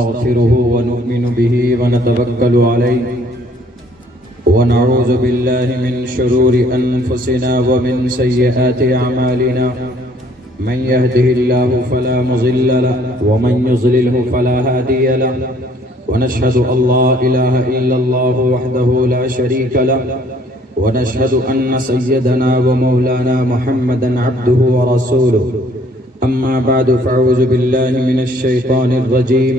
नस्तगफिरुहु व नु'मिनु बिही व नतवक्कलु अलैहि व नऊज़ु बिल्लाहि मिन शुरूरि अनफुसिना व मिन सय्यिआति अमालिना मन यहदिहिल्लाहु फला मुज़िल्ल लहु व मन युज़लिल्हु फला हादिय लहु व नशहदु अल्ला इलाहा इल्लल्लाहु वहदहु ला शरीका लहु व नशहदु अन्न सय्यदना व मौलाना मुहम्मदन अब्दुहु व रसूलुहु अम्मा बादु फ़अऊज़ु बिल्लाहि मिनश शैतानिर रजीम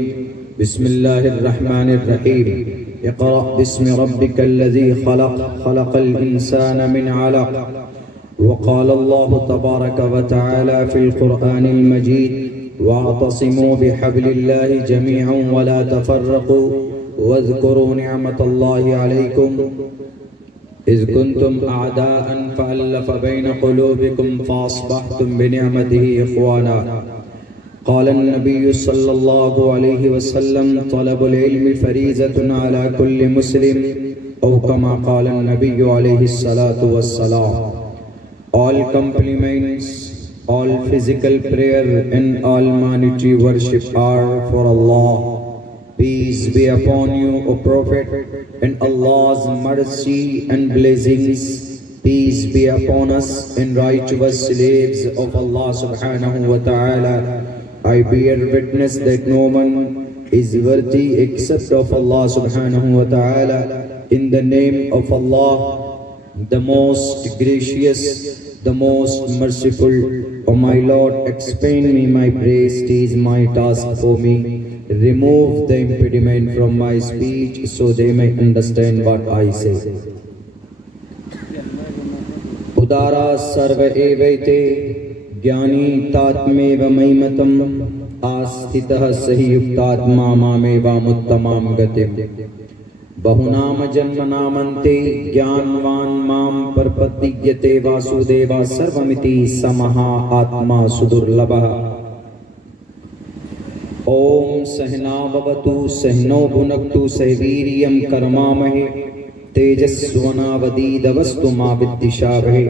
बिस्मिल्लाहिर रहमानिर रहीम इक़रा बिस्मि रब्बिकल्लज़ी ख़लक़ ख़लक़ल इंसाना मिन अलक़ वक़ाल अल्लाहु तबारक व तआला फ़िल क़ुरआनिल मजीद वअतसिमू बिहब्लिल्लाहि जमीअन व ला तफ़र्रक़ू वज़्कुरू निअमतल्लाहि अलैकुम इज़ कुंतुम अअदाअन फ़अल्लफ़ बैन क़ुलूबिकुम फ़अस्बहतुम बिनिअमतिही इख़वाना क़ाल अन्नबिय्यु सल्लल्लाहु अलैहि वसल्लम तलबुल इल्मि फ़रीज़तुन अला कुल्लि मुस्लिम औ कमा क़ाल अन्नबिय्यु अलैहि सलातु वस्सलाम। All compliments, all physical prayer and almighty worship are for Allah. Peace be upon you, O Prophet, and Allah's mercy and blessings. Peace be upon us and righteous slaves of Allah subhanahu wa ta'ala. I bear witness that no one is worthy except of Allah subhanahu wa ta'ala. In the name of Allah, the most gracious, the most merciful. O my Lord, expand me my praise. It is my task for me. Remove the impediment from my speech so they may understand what I say. उदारा सर्व एवैते ज्ञानी तात्मेव मयिमतम् आस्थितः सहि युक्तात्मा मामेवामुत्तमां गतिम् बहुनाम जन्मनामन्ते ज्ञानवान् मां प्रपद्यते वासुदेवा सर्वमिति समहा आत्मा सुदुर्लभः। ओम सहना भवतु सहनो भुनक्तु सहवीर्यं कर्मामहे तेजस्वनावदीदवस्तु मा विद्विषावहे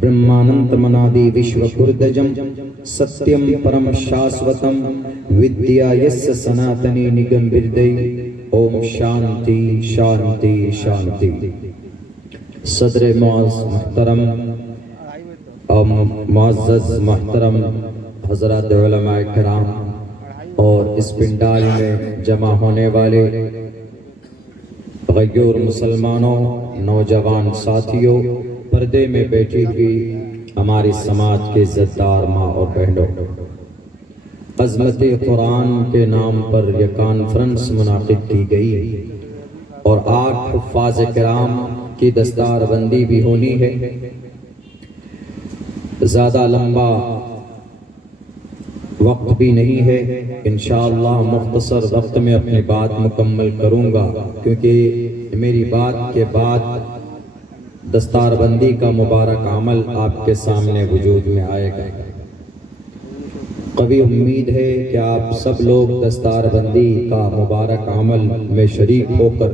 ब्रह्मानन्तमनादि विश्वकुर्दजं सत्यं परम शाश्वतं विद्या यस्य सनातनी निगम बिरदई। ओम शांति शांति शांति। सदर मुअज़्ज़ मुहतरम मुअज़्ज़ज़ मुहतरम हज़रात उलमाए किराम और इस पिंडाल में जमा होने वाले गयूर मुसलमानों, नौजवान साथियों, पर्दे में बैठी हुई हमारे समाज के इज़्ज़तदार माँ और बहनों, अज़मत कुरान के नाम पर यह कॉन्फ्रेंस मुनाक़िद की गई और 8 हुफ़्फ़ाज़ किराम की दस्तारबंदी भी होनी है। ज़्यादा लंबा वक्त भी नहीं है, इंशाअल्लाह मुख्तसर वक्त में अपनी बात मुकम्मल करूँगा, क्योंकि मेरी बात के बाद दस्तारबंदी का मुबारक अमल आपके सामने वजूद में आएगा। कभी उम्मीद है कि आप सब लोग दस्तारबंदी का मुबारक अमल में शरीक होकर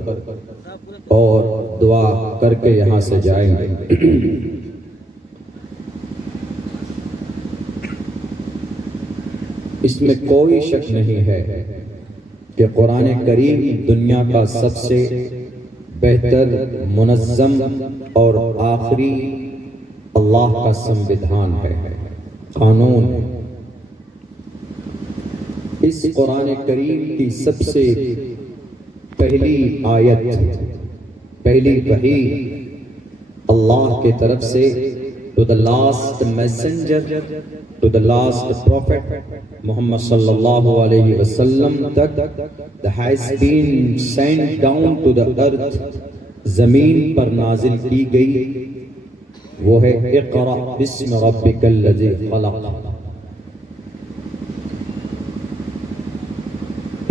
और दुआ करके यहाँ से जाएंगे। इसमें कोई शक नहीं है कि कुरान करीम दुनिया का सबसे बेहतर, मुनज़्ज़म और आखिरी अल्लाह का संविधान है, कानून। इस कुरान करीम की सबसे पहली आयत, पहली वही अल्लाह की तरफ से to the last messenger, to the last prophet Muhammad sallallahu alayhi wasallam tak that has been sent down to the earth, ज़मीन पर नाजिल की गई, वो है इक़रा बिस्मि रब्बिकल्लज़ी ख़लक़।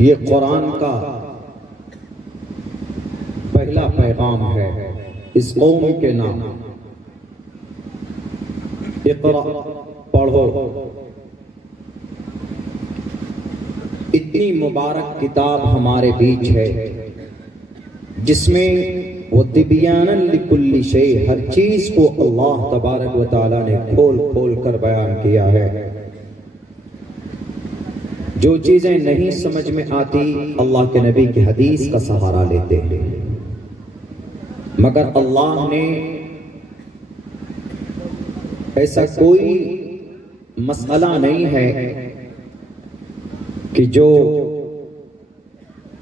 ये कुरान का पहला पैगाम है इस कौम के नाम। इक़रा पढ़ो। इतनी मुबारक किताब हमारे बीच है जिसमें वो तिबियानन लिकुल्ली शै, हर चीज को अल्लाह तबारक व तआला ने खोल खोल कर बयान किया है। जो चीजें नहीं समझ में आती अल्लाह के नबी की हदीस का सहारा लेते हैं, मगर अल्लाह ने ऐसा कोई मसला नहीं है कि जो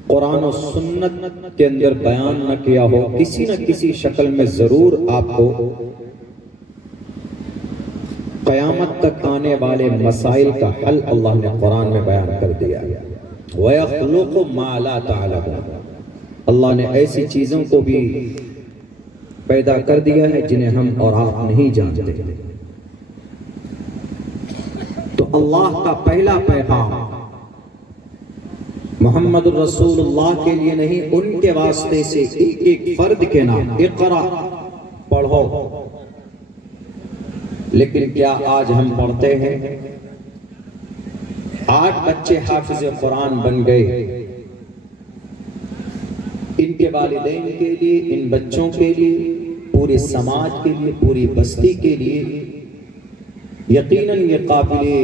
कुरान और सुन्नत के अंदर बयान न किया हो। किसी न किसी शक्ल में जरूर आपको क़यामत तक आने वाले मसाइल का हल अल्लाह ने कुरान में बयान कर दिया। वयख़्लुक़ु मा ला तअलमून, अल्लाह ने ऐसी चीजों को भी पैदा कर दिया है जिन्हें हम और आप नहीं जानते। तो अल्लाह का पहला पैगाम मोहम्मद रसूलुल्लाह के लिए नहीं, उनके वास्ते से एक एक फर्द के नाम इक़रा, पढ़ो। लेकिन क्या आज हम पढ़ते हैं? 8 बच्चे हाफिज कुरान बन गए। इनके वालिदैन के लिए, इन बच्चों के लिए, पूरे समाज के लिए, पूरी बस्ती के लिए यकीनन ये काबिले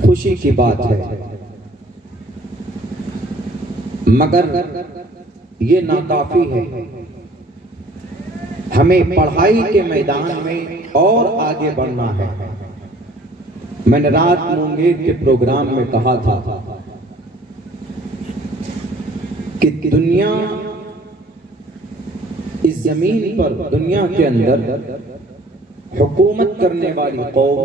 खुशी की बात है। मगर ये नाकाफी है। हमें पढ़ाई के मैदान में और आगे बढ़ना है। मैंने रात मुंगेर के प्रोग्राम में कहा था कि दुनिया, इस जमीन पर, दुनिया के अंदर हुकूमत करने वाली कौम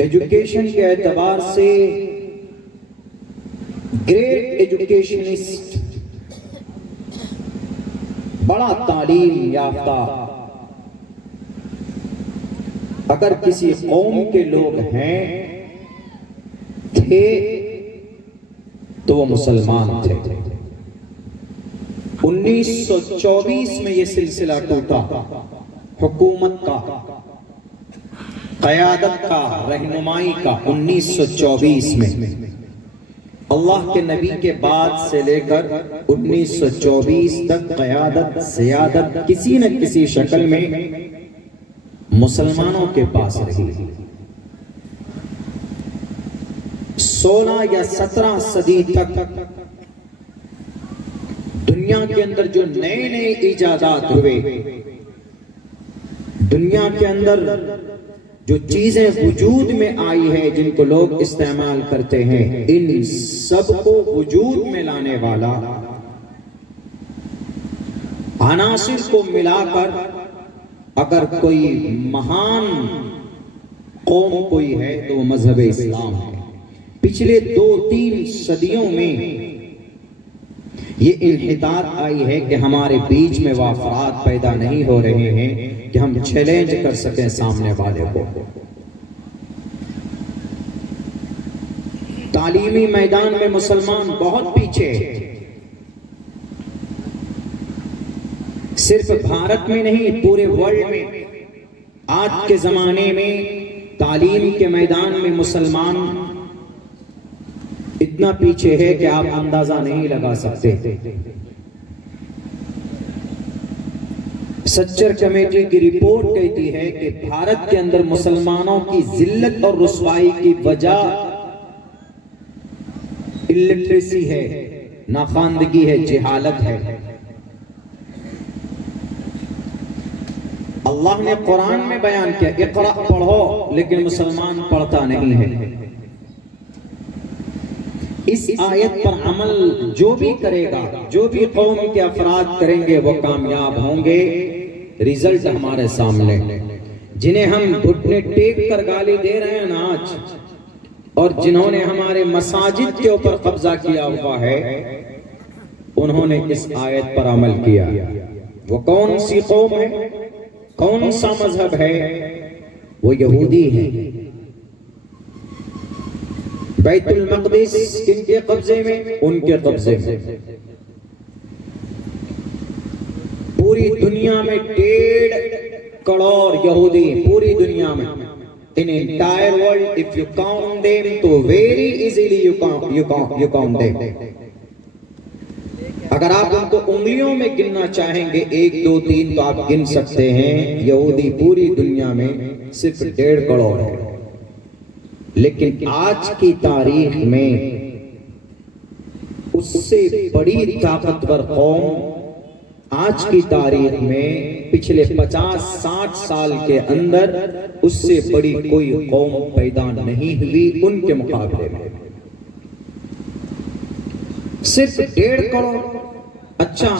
एजुकेशन के एतबार से ग्रेट एजुकेशनिस्ट, बड़ा तालीम याफ्ता अगर किसी कौम के लोग हैं थे तो वो मुसलमान थे। 1924 में ये सिलसिला टूटा, हुकूमत का, क़यादत का, रहनुमाई का। 1924 में अल्लाह के नबी के बाद से लेकर 1924 तक क़यादत, सियादत किसी न किसी शक्ल में मुसलमानों के पास रही। 16 या 17 सदी तक दुनिया के अंदर जो नए नए इजादात हुए, दुनिया के अंदर जो चीजें वजूद में आई है, जिनको लोग इस्तेमाल करते हैं, इन सब को वजूद में लाने वाला, अनासिर को मिलाकर अगर कोई महान कौम कोई है तो वो मजहब इस्लाम है। पिछले 2-3 सदियों में ये इन्हितात आई है कि हमारे बीच में वो अफराद पैदा नहीं हो रहे हैं कि हम चैलेंज कर सकें सामने वाले को। तालीमी मैदान में मुसलमान बहुत पीछे है। सिर्फ भारत में नहीं, पूरे वर्ल्ड में आज के जमाने में तालीम के मैदान में मुसलमान इतना पीछे है कि आप अंदाजा नहीं लगा सकते। सच्चर कमेटी की रिपोर्ट कहती है कि भारत के अंदर मुसलमानों की जिल्लत और रुसवाई की वजह इलिटरेसी है, नाखानदगी है, जहालत है। अल्लाह ने कुरान में बयान किया, इक़रा, पढ़ो, लेकिन मुसलमान पढ़ता नहीं है। इस आयत पर अमल जो भी करेगा, जो भी कौम के अफराद करेंगे, वो कामयाब होंगे। रिजल्ट हमारे सामने। जिन्हें हम घुटने टेक कर गाली दे रहे हैं ना आज, और जिन्होंने हमारे मसाजिद के ऊपर कब्जा किया हुआ है, उन्होंने इस आयत पर अमल किया। वो कौन सी कौम है, कौन सा मजहब है? वो यहूदी है। बैतुल मक़दिस किनके कब्जे में? उनके कब्जे में। पूरी दुनिया में 1.5 करोड़ यहूदी, पूरी दुनिया में, in entire world, if you count them, तो very easily you count them. अगर आप उनको उंगलियों में गिनना चाहेंगे, 1, 2, 3, तो आप गिन सकते हैं। यहूदी पूरी दुनिया में सिर्फ 1.5 करोड़ है। लेकिन आज की तारीख में उससे बड़ी ताकतवर कौम आज की तारीख में पिछले 50-60 साल के अंदर उससे बड़ी कोई कौम पैदा नहीं हुई उनके मुकाबले में। सिर्फ 1.5 करोड़। अच्छा,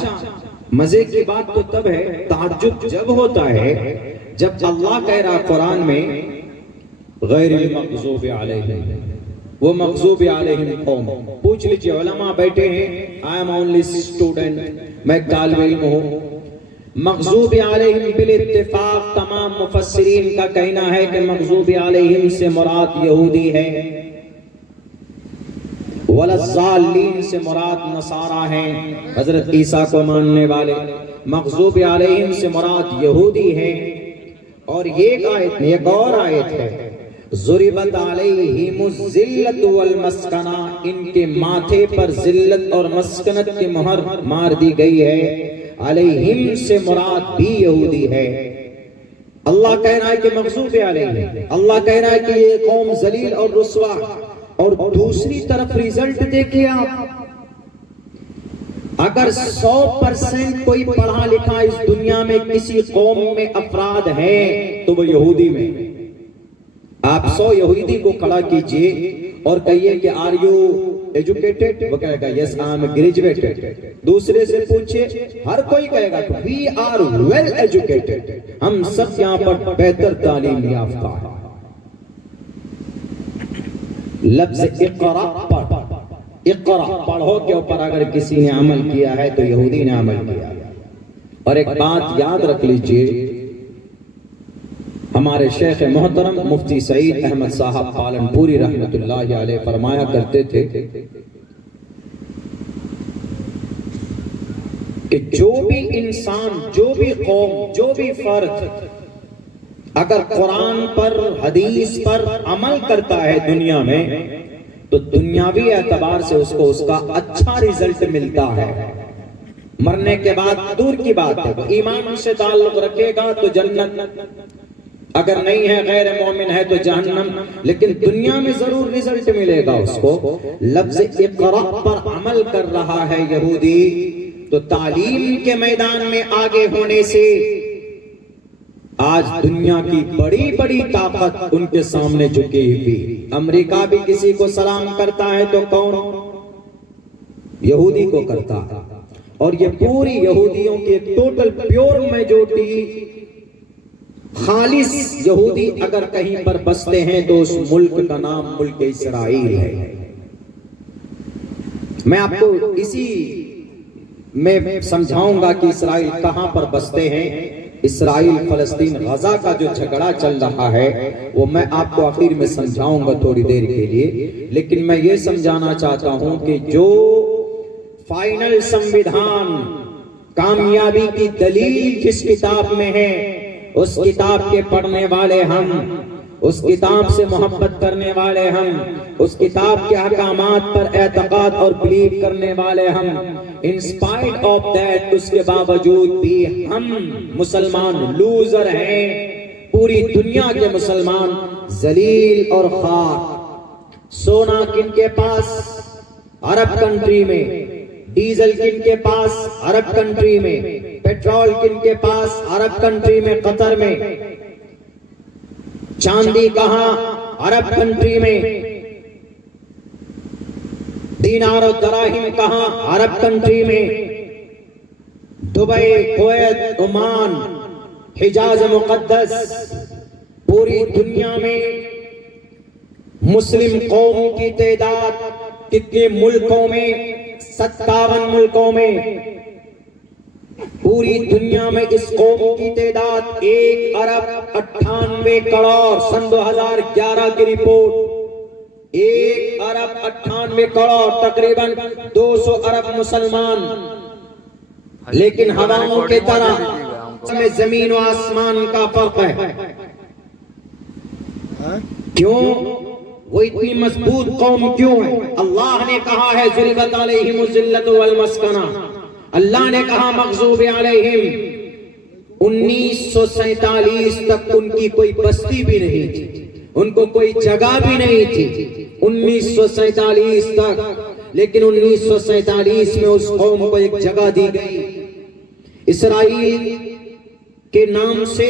मजे की बात तो तब है, ताज्जुब जब होता है जब अल्लाह कह रहा कुरान में गैरिल मग़ज़ूबि अलैहिम, वो मग़ज़ूबि अलैहिम कौम। पूछ लीजिए, उलमा बैठे हैं, आई एम ओनली स्टूडेंट, मैं तालिब इल्म हूं। मग़ज़ूबि अलैहिम बिल इत्तिफ़ाक़ तमाम मुफस्सिरीन का कहना है कि मग़ज़ूबि अलैहिम से मुराद यहूदी है, वलज़्ज़ालीन से मुराद नसारा हैं, हजरत ईसा को मानने वाले। मग़ज़ूबि अलैहिम से मुराद यहूदी है। और एक आयत, एक और आयत है, ज़ुरिबत अलैहिमुज़्ज़िल्लतु वल मस्कना, इनके माथे पर जिल्लत और मस्कनत की मोहर मार दी गई है। अलैहिम से मुराद भी यहूदी है। अल्लाह कह रहा है कि मग़ज़ूबि अलैहिम, अल्लाह कह रहा है कि ये कौम जलील और रुस्वा। और दूसरी तरफ रिजल्ट देखिए आप, अगर 100% कोई पढ़ा लिखा इस दुनिया में किसी कौम में अफराद है तो वो यहूदी में। आप 100 यहूदी को खड़ा कीजिए और कहिए कि आर यू एजुकेटेड, वो कहेगा यस आई एम ग्रेजुएटेड। दूसरे से पूछिए, हर कोई कहेगा वी आर वेल एजुकेटेड, हम सब यहाँ पर बेहतर तालीम याफ्ता है। लफ्ज इक़रा पढ़, इक़रा पढ़ो के ऊपर अगर किसी ने अमल किया है तो यहूदी ने अमल किया। और एक बात याद रख लीजिए, हमारे शेख मोहतरम मुफ्ती सईद अहमद साहब पालनपुरी रहमतुल्लाह अलैह फरमाया करते थे कि जो भी इंसान, जो भी कौम, जो भी फर्द अगर कुरान पर, हदीस पर अमल करता है दुनिया में, तो दुनियावी एतबार से उसको उसका अच्छा रिजल्ट मिलता है। मरने के बाद दूर की बात है, वो ईमान से ताल्लुक रखेगा तो जन्नत, अगर नहीं है गैर मोमिन है तो जहन्नम, लेकिन दुनिया में जरूर रिजल्ट मिलेगा उसको। लफ्ज इक़रा पर अमल कर रहा है यहूदी, तो तालीम के मैदान में आगे होने से आज दुनिया की बड़ी बड़ी ताकत उनके सामने झुकी हुई। अमेरिका भी किसी को सलाम करता है तो कौन? यहूदी को करता है। और ये पूरी यहूदियों की टोटल प्योर मेजॉरिटी, खालिस यहूदी अगर कहीं पर बसते हैं तो उस मुल्क का नाम मुल्क इस्राइल है। मैं आपको इसी में समझाऊंगा कि इस्राइल कहां पर बसते हैं। इस्राइल फलस्तीन गजा का जो झगड़ा चल रहा है वो मैं आपको आखिर में समझाऊंगा थोड़ी देर के लिए, लेकिन मैं ये समझाना चाहता हूं कि जो फाइनल संविधान, कामयाबी की दलील जिस किताब में है, उस किताब के पढ़ने वाले हम, उस किताब से मोहब्बत करने वाले हम, उस किताब के अहकामात पर एतकाद और बिलीव करने वाले हम, इन स्पाइट ऑफ दैट, उसके बावजूद भी हम मुसलमान लूजर हैं। पूरी दुनिया के मुसलमान जलील और खार। सोना किनके पास? अरब कंट्री में। डीजल किनके पास? अरब कंट्री में। पेट्रोल किनके पास? अरब कंट्री में, कतर में। चांदी कहां? अरब कंट्री में। दीनार और दराहिम कहां? अरब कंट्री में। दुबई, कुवैत, ओमान, हिजाज मुकद्दस, पूरी दुनिया में मुस्लिम कौम की तादाद कितने मुल्कों में? 57 मुल्कों में। पूरी दुनिया में इस कौम की तादाद 1 अरब 98 करोड़, सन 2011 की रिपोर्ट। 1 अरब 98 करोड़, तकरीबन 200 अरब मुसलमान। लेकिन हवाओं के तरह में जमीन और आसमान का फर्क है। क्यों? वो इतनी मजबूत कौम क्यों है? अल्लाह ने कहा है ज़ुरिबत अलैहिमुज़्ज़िल्लतु वल मस्कना। अल्लाह ने कहा मग़ज़ूबि अलैहिम। 1947 तक उनकी कोई बस्ती भी नहीं थी। उनको कोई जगह भी नहीं थी 1947 तक, लेकिन 1947 में उस कौम को एक जगह दी गई। इसराइल के नाम से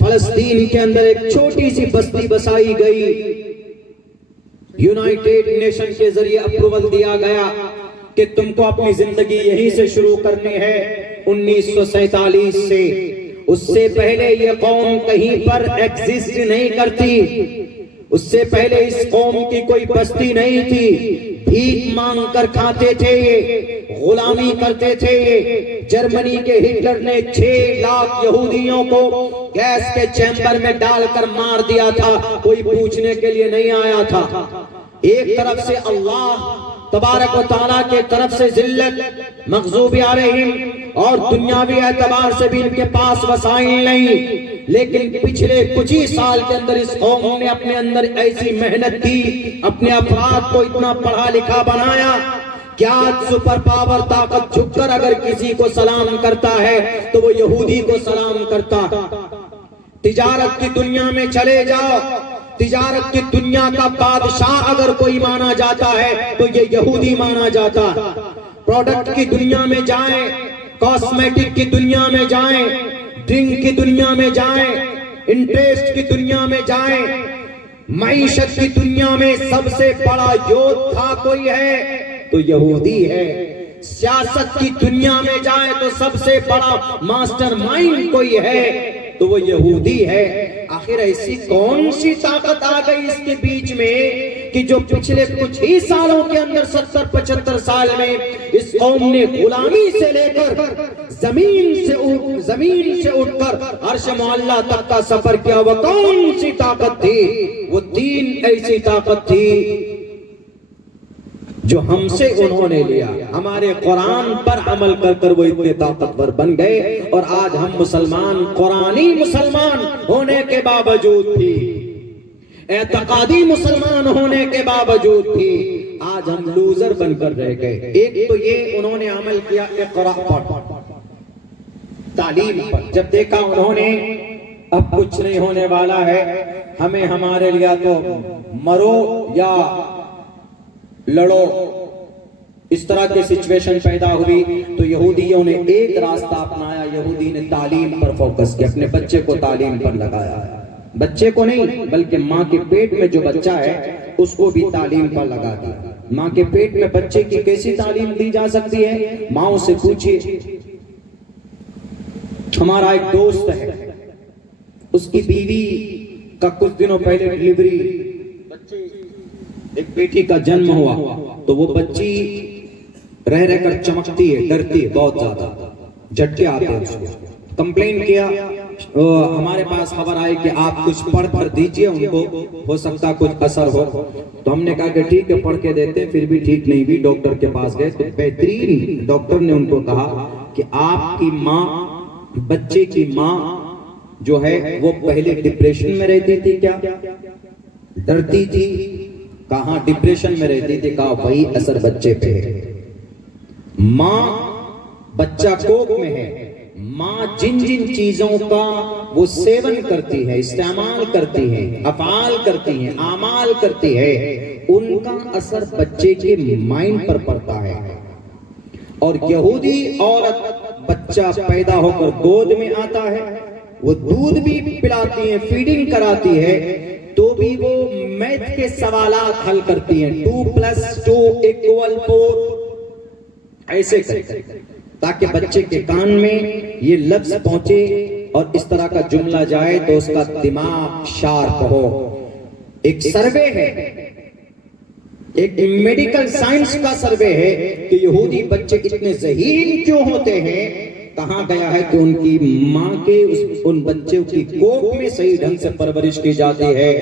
फलस्तीन के अंदर एक छोटी सी बस्ती बसाई गई। यूनाइटेड नेशन के जरिए अप्रूवल दिया गया कि तुमको अपनी जिंदगी यहीं से शुरू करनी है 1947 से। उससे पहले ये कौम कहीं पर एग्जिस्ट नहीं करती, उससे पहले इस कौम की कोई बस्ती नहीं थी। भीख मांग कर खाते थे ये, गुलामी करते थे ये। जर्मनी के हिटलर ने 6 लाख यहूदियों को गैस के चैम्बर में डालकर मार दिया था, कोई पूछने के लिए नहीं आया था। एक तरफ से अल्लाह तबारक व तआला के तरफ से जिल्लत मग़ज़ूबी अलैहिम, और दुनियावी एतबार से भी इनके पास वसाइल नहीं। लेकिन पिछले कुछ ही साल के अंदर इस कौम ने अपने अंदर ऐसी मेहनत की, अपने अफराद को इतना पढ़ा लिखा बनाया कि आज सुपर पावर ताकत झुककर अगर किसी को सलाम करता है तो वो यहूदी को सलाम करता। तिजारत की दुनिया में चले जाओ, तिजारत की दुनिया का बादशाह अगर कोई माना जाता है तो ये यहूदी माना जाता। प्रोडक्ट की दुनिया में जाएं, कॉस्मेटिक की दुनिया में जाएं, ड्रिंक की दुनिया में जाएं, इंटरेस्ट की दुनिया में जाएं, मईशत की दुनिया में सबसे बड़ा योद्धा कोई है तो यहूदी है। सियासत की दुनिया में जाए तो सबसे बड़ा मास्टरमाइंड कोई है तो वो यहूदी है। आखिर ऐसी कौन सी ताकत आ गई इसके बीच में कि जो पिछले कुछ ही सालों के अंदर 70-75 साल में इस कौम ने गुलामी से लेकर जमीन से उठकर अर्श मुअल्ला तक का सफर किया। वो कौन सी ताकत थी? वो 3 ऐसी ताकत थी जो हमसे उन्होंने लिया। हमारे कुरान पर अमल कर कर वो इतने ताकतवर बन गए और आज हम मुसलमान कुरानी मुसलमान होने के बावजूद भी, एतकादी मुसलमान होने के बावजूद भी आज हम लूजर बनकर रह गए। एक तो ये उन्होंने अमल किया इक़रा पर, तालीम पर। जब देखा उन्होंने अब कुछ नहीं होने वाला है, हमें हमारे लिए तो मरो या लड़ो, इस तरह की सिचुएशन पैदा हुई तो यहूदियों ने एक रास्ता अपनाया। यहूदी ने तालीम पर फोकस किया, अपने बच्चे को तालीम पर लगाया। बच्चे को नहीं बल्कि माँ के पेट में जो बच्चा है उसको भी तालीम पर लगा दिया। माँ के पेट में बच्चे की कैसी तालीम दी जा सकती है? माँ से पूछिए। हमारा एक दोस्त है, उसकी बीवी का कुछ दिनों पहले डिलीवरी, एक बेटी का जन्म हुआ तो वो बच्ची रह रहकर चमकती है, डरती है बहुत ज्यादा, झटके आते हैं उसको। कंप्लेन किया, हमारे पास खबर आई कि आप कुछ पढ़ कर दीजिए उनको, हो सकता कुछ असर हो। तो हमने कहा कि ठीक है पढ़ के देते हैं। फिर भी ठीक नहीं हुई, डॉक्टर के पास गए तो बेहतरीन डॉक्टर ने उनको कहा कि आपकी माँ, बच्चे की माँ जो है वो पहले डिप्रेशन में रहती थी क्या, डरती थी? कहा डिप्रेशन में रहती थी, कहा वही असर बच्चे पे है। माँ, बच्चा कोख में है, माँ जिन जिन चीजों का वो सेवन करती है, इस्तेमाल करती है, अफआल करती है, आमाल करती है, उनका असर बच्चे के माइंड पर पड़ता है। और यहूदी औरत, बच्चा पैदा होकर गोद में आता है, वो दूध भी पिलाती है, फीडिंग कराती है, तो भी वो मैथ के सवालात हल करती हैं। 2+2 = 4 ऐसे करते, ताकि बच्चे के कान में ये लफ्ज पहुंचे और इस तरह का जुमला जाए तो उसका दिमाग शार्प हो। एक सर्वे है, एक मेडिकल साइंस का सर्वे है कि यहूदी बच्चे इतने ज़हीन क्यों होते हैं। कहा गया है कि उनकी माँ के उन बच्चों की कोख में सही ढंग से परवरिश की जाती है,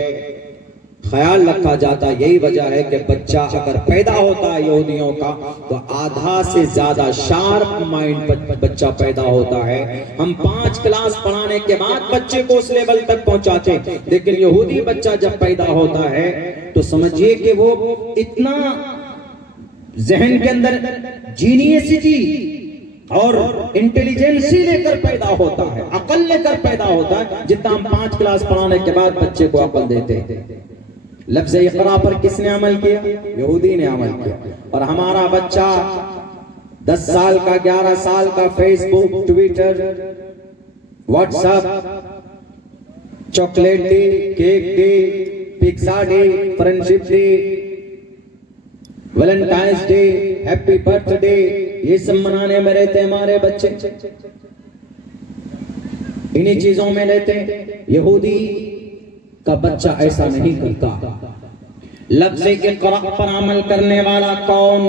ख्याल रखा जाता है। यही वजह है कि बच्चा अगर पैदा होता है यहूदियों का तो आधा से ज्यादा शार्प माइंड बच्चा पैदा होता है। हम 5 क्लास पढ़ाने के बाद बच्चे को उस लेवल तक पहुंचाते, लेकिन यहूदी बच्चा जब पैदा होता है तो समझिए कि वो इतना जहन के अंदर जीनियसिटी, और इंटेलिजेंसी लेकर पैदा होता है, अकल लेकर पैदा होता है। जितना हम 5 क्लास पढ़ाने के बाद बच्चे को अकल देते हैं। लफ्ज़ इक़रा पर किसने अमल किया? यहूदी ने अमल किया। और हमारा बच्चा 10 साल का, 11 साल का Facebook, Twitter, WhatsApp, chocolate day, cake day, pizza day, friendship day, Valentine's day, happy birthday, ये सब मनाने में रहते हमारे बच्चे, इन्हीं चीजों में रहते हैं। यहूदी का बच्चा ऐसा नहीं करता। लफ्ज़ इक़रा पर अमल करने वाला कौन?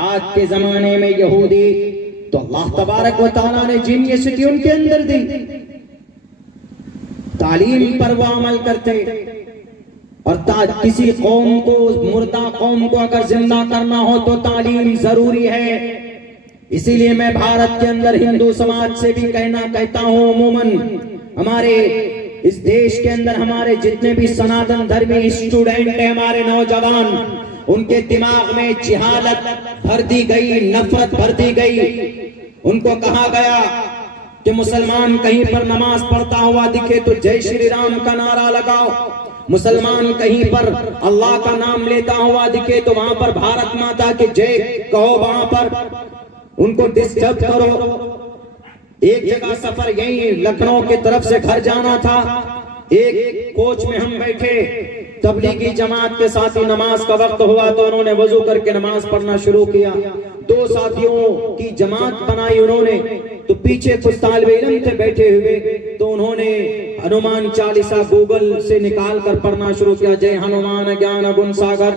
आज के जमाने में यहूदी। तो अल्लाह तबारक व तआला ने जीनियसिटी उनके अंदर दी, तालीम पर वो अमल करते। और किसी कौम को, मुर्दा कौम को अगर जिंदा करना हो तो तालीम जरूरी है। इसीलिए मैं भारत के अंदर हिंदू समाज से भी कहता हूं, उमूमन हमारे इस देश के अंदर हमारे जितने भी सनातन धर्मी स्टूडेंट हैं, हमारे नौजवान, उनके दिमाग में जिहालत भर दी गई, नफरत भर दी गई। उनको कहा गया कि मुसलमान कहीं पर नमाज पढ़ता हुआ दिखे तो जय श्री राम का नारा लगाओ, मुसलमान कहीं पर अल्लाह का नाम लेता हुआ दिखे तो वहां पर भारत माता के जय कहो, वहां पर उनको डिस्टर्ब करो। एक जगह सफर यही लखनऊ की तरफ से घर जाना था, एक कोच में हम बैठे, तबलीगी जमात के साथी, नमाज का वक्त हुआ तो उन्होंने वजू करके नमाज पढ़ना शुरू किया। 2 साथियों की जमात बनाई उन्होंने, तो पीछे कुछ तालिबे इल्म थे बैठे हुए, तो उन्होंने हनुमान चालीसा गूगल से निकाल कर पढ़ना शुरू किया, जय हनुमान ज्ञान गुण सागर।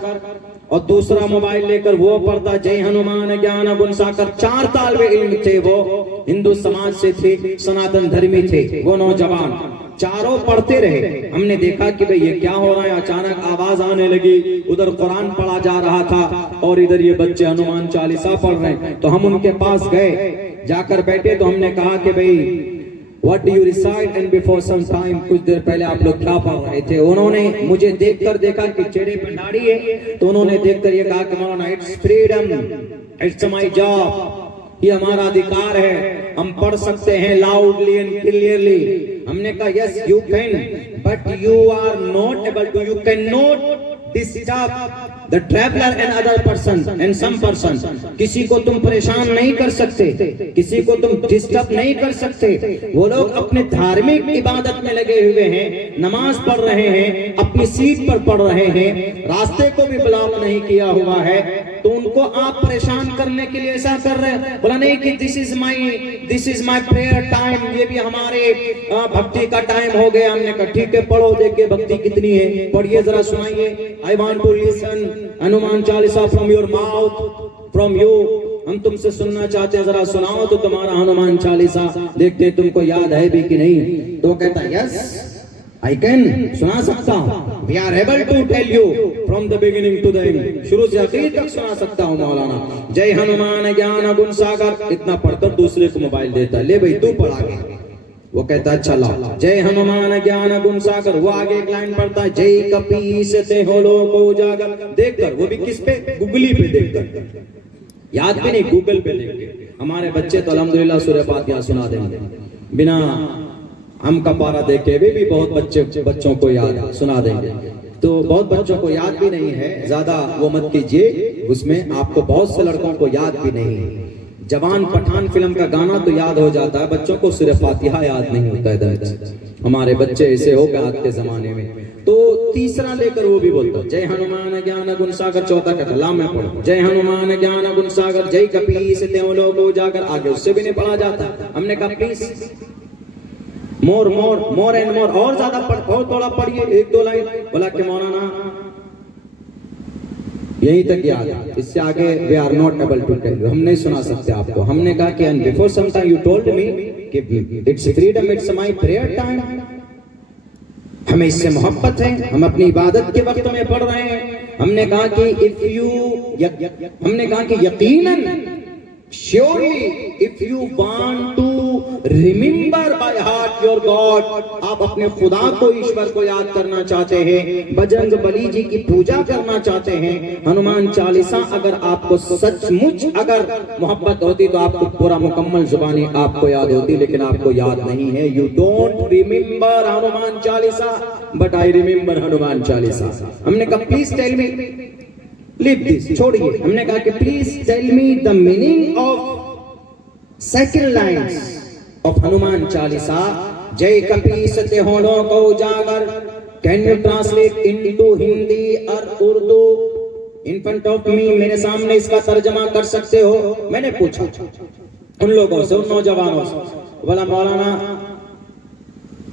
और दूसरा मोबाइल लेकर वो पढ़ता, जय हनुमान ज्ञान गुण सागर। 4 तालिबे इल्म थे, वो हिंदू समाज से थे, सनातन धर्मी थे वो नौजवान, चारों पढ़ते रहे। हमने देखा कि भाई ये क्या हो रहा है। अचानक आवाज आने लगी, उधर कुरान पढ़ा जा रहा था और इधर ये बच्चे हनुमान चालीसा पढ़ रहे हैं। तो हम उनके पास गए, जाकर बैठे तो हमने कहा कि भाई What do you recite? And before some time, कुछ देर पहले आप लोग क्या पढ़ रहे थे? उन्होंने मुझे देखकर देखा कि चेहरे पर दाढ़ी है, तो उन्होंने देखकर ये कहा कि मौलाना it's freedom, it's my job, ये हमारा अधिकार है, हम पढ़ सकते हैं लाउडली एंड क्लियरली। हमने कहा yes you can, but you are not able to, you can not disturb the traveller and other person and some person. किसी को तुम परेशान नहीं कर सकते, किसी को तुम डिस्टर्ब नहीं कर सकते। वो लोग अपने धार्मिक इबादत में लगे हुए हैं, नमाज पढ़ रहे हैं, अपनी सीट पर पढ़ रहे हैं, रास्ते को भी ब्लॉक नहीं किया हुआ है, तो उनको आप परेशान करने के लिए ऐसा कर रहे हैं। बोला नहीं कि this is my prayer time, ये भी हमारे भक्ति का टाइम हो गया। हमने कहा ठीक है, पढ़ो, देखिए भक्ति कितनी है, पढ़िए जरा, सुनाइए। I want to listen Hanuman Chalisa from your mouth, from you, हम तुमसे सुनना चाहते हैं, जरा सुनाओ तो तुम्हारा हनुमान चालीसा, देखते तुमको याद है भी कि नहीं। तो कहता यस आई कैन, सुना सकता हूँ, we are able to tell you from the beginning to the end, शुरू से आखिर तक सुना सकता हूँ मौलाना। जय हनुमान ज्ञान गुण सागर, इतना पढ़कर दूसरे को मोबाइल देता, ले भाई तू पढ़ आगे। वो कहता अच्छा ला, जय हनुमान ज्ञान गुण सागर। वो आगे एक लाइन पढ़ता है, जय कपीस ते हो लोको उजागर। देखकर, वो भी किस पे? गूगली पे देखकर, याद भी नहीं, गूगल पे देख के। हमारे बच्चे तो अल्हम्दुलिल्लाह सूरह फातिहा सुना देंगे बिना हम का पारा देखे, वे भी बहुत बच्चों को याद सुना देंगे। तो बहुत बच्चों को याद भी नहीं है, ज्यादा वो मत कीजिए, उसमें आपको बहुत से लड़कों को याद भी नहीं है। जवान पठान फिल्म का गाना तो याद हो जाता है, बच्चों को सिर्फ फातिहा याद नहीं होता है। हमारे बच्चे ऐसे हो गए आज के जमाने में। तो तीसरा लेकर वो भी बोलता, जय हनुमान ज्ञान गुण सागर। चौथा कहता ला मैं पढ़ू, जय हनुमान ज्ञान गुण सागर, जय कपीस त्यों लोको जाकर। आगे उससे भी नहीं पढ़ा जाता। हमने कहा please more more more and more, और ज्यादा पढ़, और थोड़ा पढ़िए, 1-2 लाइन। बोला कि मौलाना यही तक याद है, इससे आगे we are not able to tell you, हम नहीं सुना सकते आपको। हमने कहा कि and before some time you told me कि it's freedom, it's my prayer time, हमें इससे मोहब्बत है, हम अपनी इबादत के वक्त में पढ़ रहे हैं। हमने कहा कि हमने कहा कि यकीनन, surely, if you want to remember by heart your god, आप अपने खुदा को, ईश्वर को याद करना चाहते हैं, बजरंग बली जी की पूजा करना चाहते हैं, हनुमान चालीसा अगर आपको सचमुच अगर मोहब्बत होती तो आपको पूरा मुकम्मल जुबानी आपको याद होती, लेकिन आपको याद नहीं है। You don't remember Hanuman Chalisa but I remember Hanuman Chalisa. हमने कहा please tell me, leave this, छोड़िए। हमने कहा कि please tell me the meaning of second lines of Hanuman Chalisa. जय कपीस त्योहारों को उजागर, can you translate into Hindi और Urdu in front of me, मेरे सामने इसका तर्जमा कर सकते हो? मैंने पूछा उन लोगों से, उन नौजवानों से, बोला मौलाना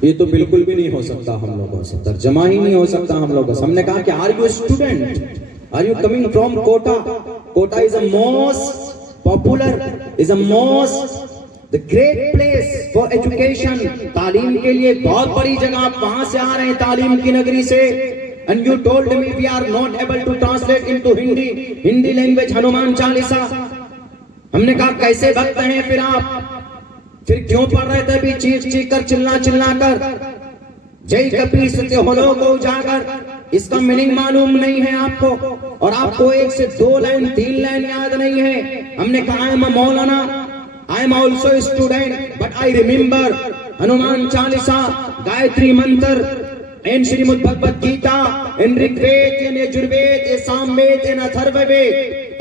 ये तो बिल्कुल भी नहीं हो सकता हम लोगों से, तर्जमा ही नहीं हो सकता हम लोगों से। हमने कहा कि are you student, are you coming from Kota? Kota is a most popular, is a most the great place for education, तालीम के लिए बहुत बड़ी जगह, आप वहां से आ रहे हैं तालीम की नगरी से। And you told me we are not able to translate into Hindi, Hindi language Hanuman Chalisa. हमने कहा कैसे भक्त हैं फिर आप, फिर क्यों पढ़ रहे थे अभी चीख कर, चिल्ला कर, जय कपीस त्योहारों को उजागर, इसका मीनिंग मालूम नहीं है आपको, और आपको एक से 2 लाइन 3 लाइन याद नहीं है। हमने कहा I am a Maulana, I am also student but I remember Hanuman Chalisa, Gayatri मंत्र, इन श्रीमद् भगवत गीता, इन ऋग्वेद, इन यजुर्वेद, इन सामवेद, इन अथर्ववेद,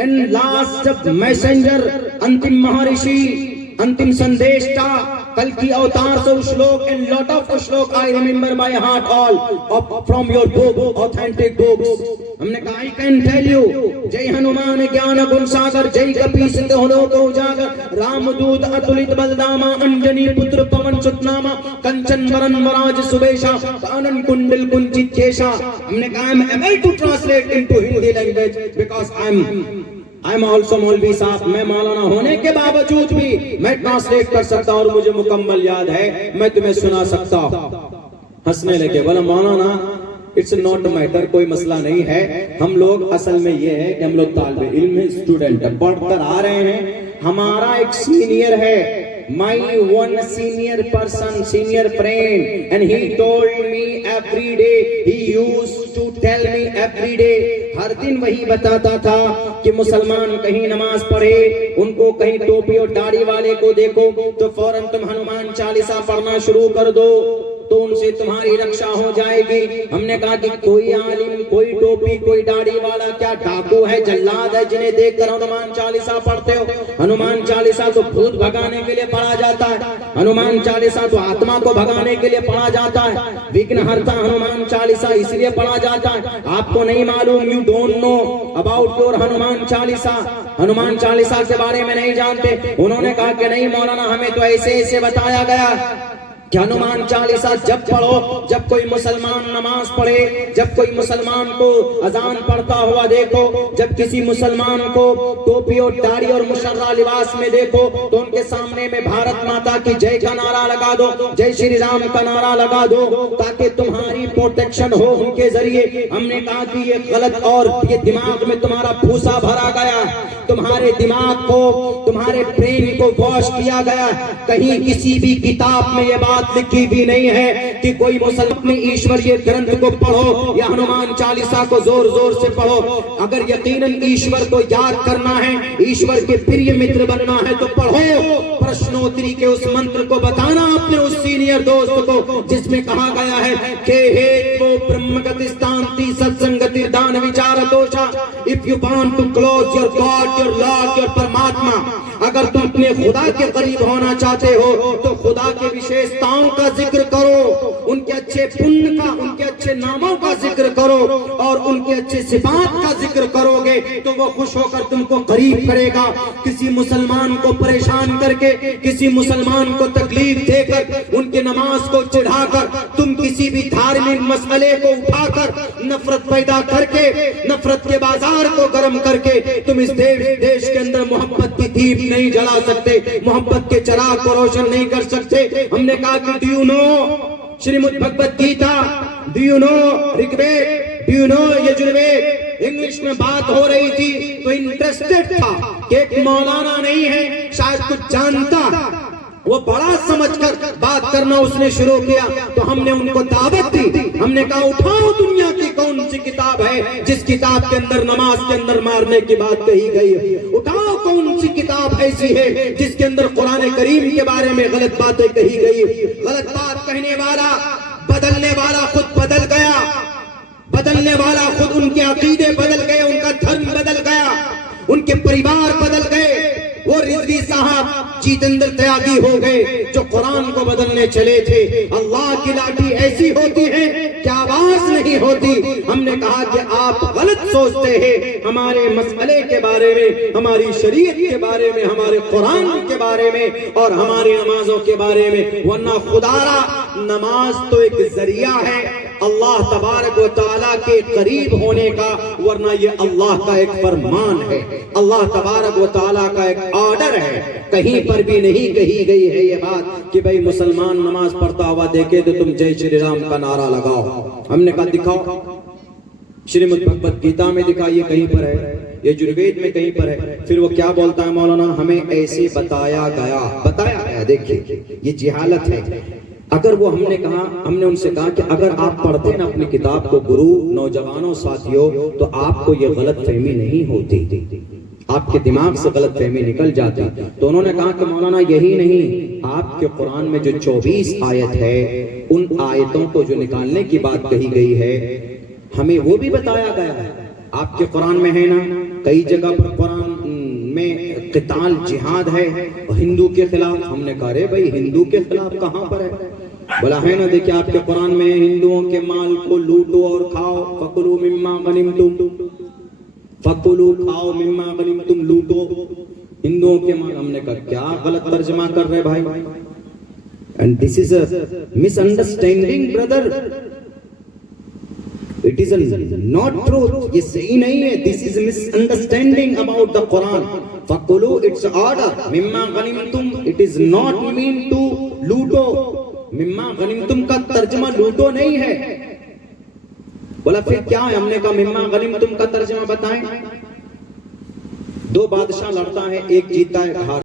इन लास्ट मैसेंजर, अंतिम महर्षि, अंतिम संदेष्टा, कल की अवतार से श्लोक, इन लॉट ऑफ श्लोक I remember by heart all from your book, authentic books. हमने कहा आई कैन टेल यू जय हनुमान ज्ञान गुण सागर, जय कपीस त्योहारों को उजागर, रामदूत अतुलित बलदामा, अंजनी पुत्र पवन सुत नामा, कंचन वरन वराज सुबेशा, कानन कुंडल कुंचित केशा। हमने कहा I am able to translate into Hindi language because I am also मौलवी साहब, मैं मौलाना होने के बावजूद भी मैं ट्रांसलेट कर सकता हूं और मुझे मुकम्मल याद है, मैं तुम्हें सुना सकता हूं। हंसने लगे, बोला मौलाना इट्स नॉट मैटर, कोई मसला नहीं है। हम लोग असल में ये है कि हम लोग तालिब इल्म स्टूडेंट पढ़कर आ रहे हैं, हमारा एक सीनियर है, my one senior person, senior friend, and he told me every day, he used to tell me every day, हर दिन वही बताता था कि मुसलमान कहीं नमाज पढ़े, उनको कहीं टोपी और दाढ़ी वाले को देखो तो फौरन तुम हनुमान चालीसा पढ़ना शुरू कर दो, तो उनसे तुम्हारी रक्षा हो जाएगी। हमने कहा कि कोई आलिम, कोई टोपी, कोई दाढ़ी वाला क्या डाकू है, जल्लाद है जिन्हें देखकर हनुमान चालीसा पढ़ते हो? हनुमान चालीसा तो भूत भगाने के लिए पढ़ा जाता है, हनुमान चालीसा तो आत्मा को भगाने के लिए पढ़ा जाता है, विघ्नहर्ता हनुमान चालीसा इसलिए पढ़ा जाता है। आपको नहीं मालूम, you don't know about your Hanuman Chalisa, Hanuman Chalisa के बारे में नहीं जानते। उन्होंने कहा कि नहीं मौलाना, हमें तो ऐसे ऐसे बताया गया कि हनुमान चालीसा जब पढ़ो, जब कोई मुसलमान नमाज पढ़े, जब कोई मुसलमान को अजान पढ़ता हुआ देखो, जब किसी मुसलमान को टोपी और दाढ़ी और मुशर्रा लिबास में देखो, तो उनके सामने में भारत माता की जय का नारा लगा दो, जय श्री राम का नारा लगा दो, ताकि तुम्हारी प्रोटेक्शन हो उनके जरिए। हमने कहा कि ये गलत, और ये दिमाग में तुम्हारा भूसा भरा गया, तुम्हारे दिमाग को, तुम्हारे ब्रेन को वॉश किया गया। कहीं किसी भी किताब में ये बात लिखी भी नहीं है कि कोई मुसलमान ईश्वरीय ग्रंथ को पढ़ो या हनुमान चालीसा को जोर जोर से पढ़ो। अगर यकीनन ईश्वर को याद करना है, ईश्वर के प्रिय मित्र बनना है तो पढ़ो प्रश्नोत्तरी के उस मंत्र को बताना अपने उस सीनियर दोस्त को, जिसमें कहा गया है कि हे वो ब्रह्मगति स्थांति सत्संगति दान विचार दोषा, if you want to close your god, your lord, your परमात्मा, अगर तुम अपने खुदा के करीब होना चाहते हो तो खुदा के विशेषताओं का जिक्र करो, उनके अच्छे पुण्य का, उनके अच्छे नामों का जिक्र करो, और उनके अच्छे सिफात का जिक्र करोगे तो वो खुश होकर तुमको करीब करेगा। किसी मुसलमान को परेशान करके, किसी मुसलमान को तकलीफ देकर, उनके नमाज को चिढ़ाकर, तुम किसी भी धार्मिक मसले को उठाकर नफरत पैदा करके, नफरत के बाजार को गर्म करके तुम इस देश के अंदर मोहब्बत की दीप नहीं जला सकते, मोहब्बत के चिराग को रोशन नहीं कर सकते। हमने कहा कि do you know Shrimad Bhagavad Gita, do you know Rigveda, do you know Yajurveda. English में बात हो रही थी तो इंटरेस्टेड था कि एक मौलाना नहीं है, शायद कुछ जानता, वो बड़ा समझकर बात करना उसने शुरू किया तो हमने उनको दावत दी। हमने कहा उठाओ दुनिया की कौन सी किताब है जिस किताब के अंदर नमाज के अंदर मारने की बात कही गई है। उठाओ कौन सी किताब ऐसी है जिसके अंदर कुरान करीम के बारे में गलत बातें कही गई। गलत बात कहने वाला बदलने वाला खुद बदल गया, बदलने वाला खुद उनके अकीदे बदल गए, उनका धर्म बदल गया, उनके परिवार बदल गए। वो रिजवी साहब जितेंद्र त्यागी हो गए जो कुरान को बदलने चले थे। अल्लाह की लाठी ऐसी होती है कि आवाज नहीं होती। हमने कहा कि आप गलत सोचते हैं हमारे मसले के बारे में, हमारी शरीयत के बारे में, हमारे कुरान के बारे में और हमारी नमाजों के बारे में, वरना खुदारा नमाज तो एक जरिया है अल्लाह तबारक व तआला के करीब होने का, वरना ये अल्लाह का एक फरमान है, अल्लाह तबारक व तआला का एक ऑर्डर है। कहीं पर भी नहीं कही गई है ये बात कि भाई मुसलमान नमाज पढ़ता हुआ देखे तो तुम जय श्री राम का नारा लगाओ। हमने कहा दिखाओ, श्रीमद् भगवत गीता में दिखाइए कहीं पर है, यजुर्वेद में कहीं पर है। फिर वो क्या बोलता है मौलाना, हमें ऐसे बताया गया। देखिए ये जिहालत है। अगर वो हमने उनसे कहा कि अगर आप पढ़ते ना अपनी किताब को गुरु नौजवानों साथियों तो आपको ये गलत फहमी नहीं होती, आपके दिमाग से गलत फहमी निकल जाती। तो उन्होंने कहा कि मौलाना यही नहीं, आपके कुरान में जो 24 आयत है उन आयतों को जो निकालने की बात कही गई है हमें वो भी बताया गया है। आपके कुरान में है ना, कई जगह पर कुरान में क़िताल जिहाद है हिंदू के खिलाफ। हमने कहा रे भाई हिंदू के खिलाफ कहां पर है? बोला है ना, देखिए आपके कुरान में हिंदुओं के माल को लूटो और खाओ, फकुलू मिम्मा गनिमतुम, फकुलू खाओ मिम्मा गनिमतुम, लूटो हिंदुओं के माल। हमने कहा क्या गलत तर्जमा कर रहे भाई, and this is a misunderstanding brother, it is not truth, ये सही नहीं है, this is misunderstanding about the Quran. फकुलू इट्स ऑर्डर, मिम्मा गनिमतुम it is not mean to लूटो, मिम्मा गनिमतुम का तर्जमा लूटो नहीं है। बोला फिर क्या है? हमने कहा मिम्मा गनिमतुम का तर्जमा बताएं। दो बादशाह लड़ता है, एक जीतता है, हार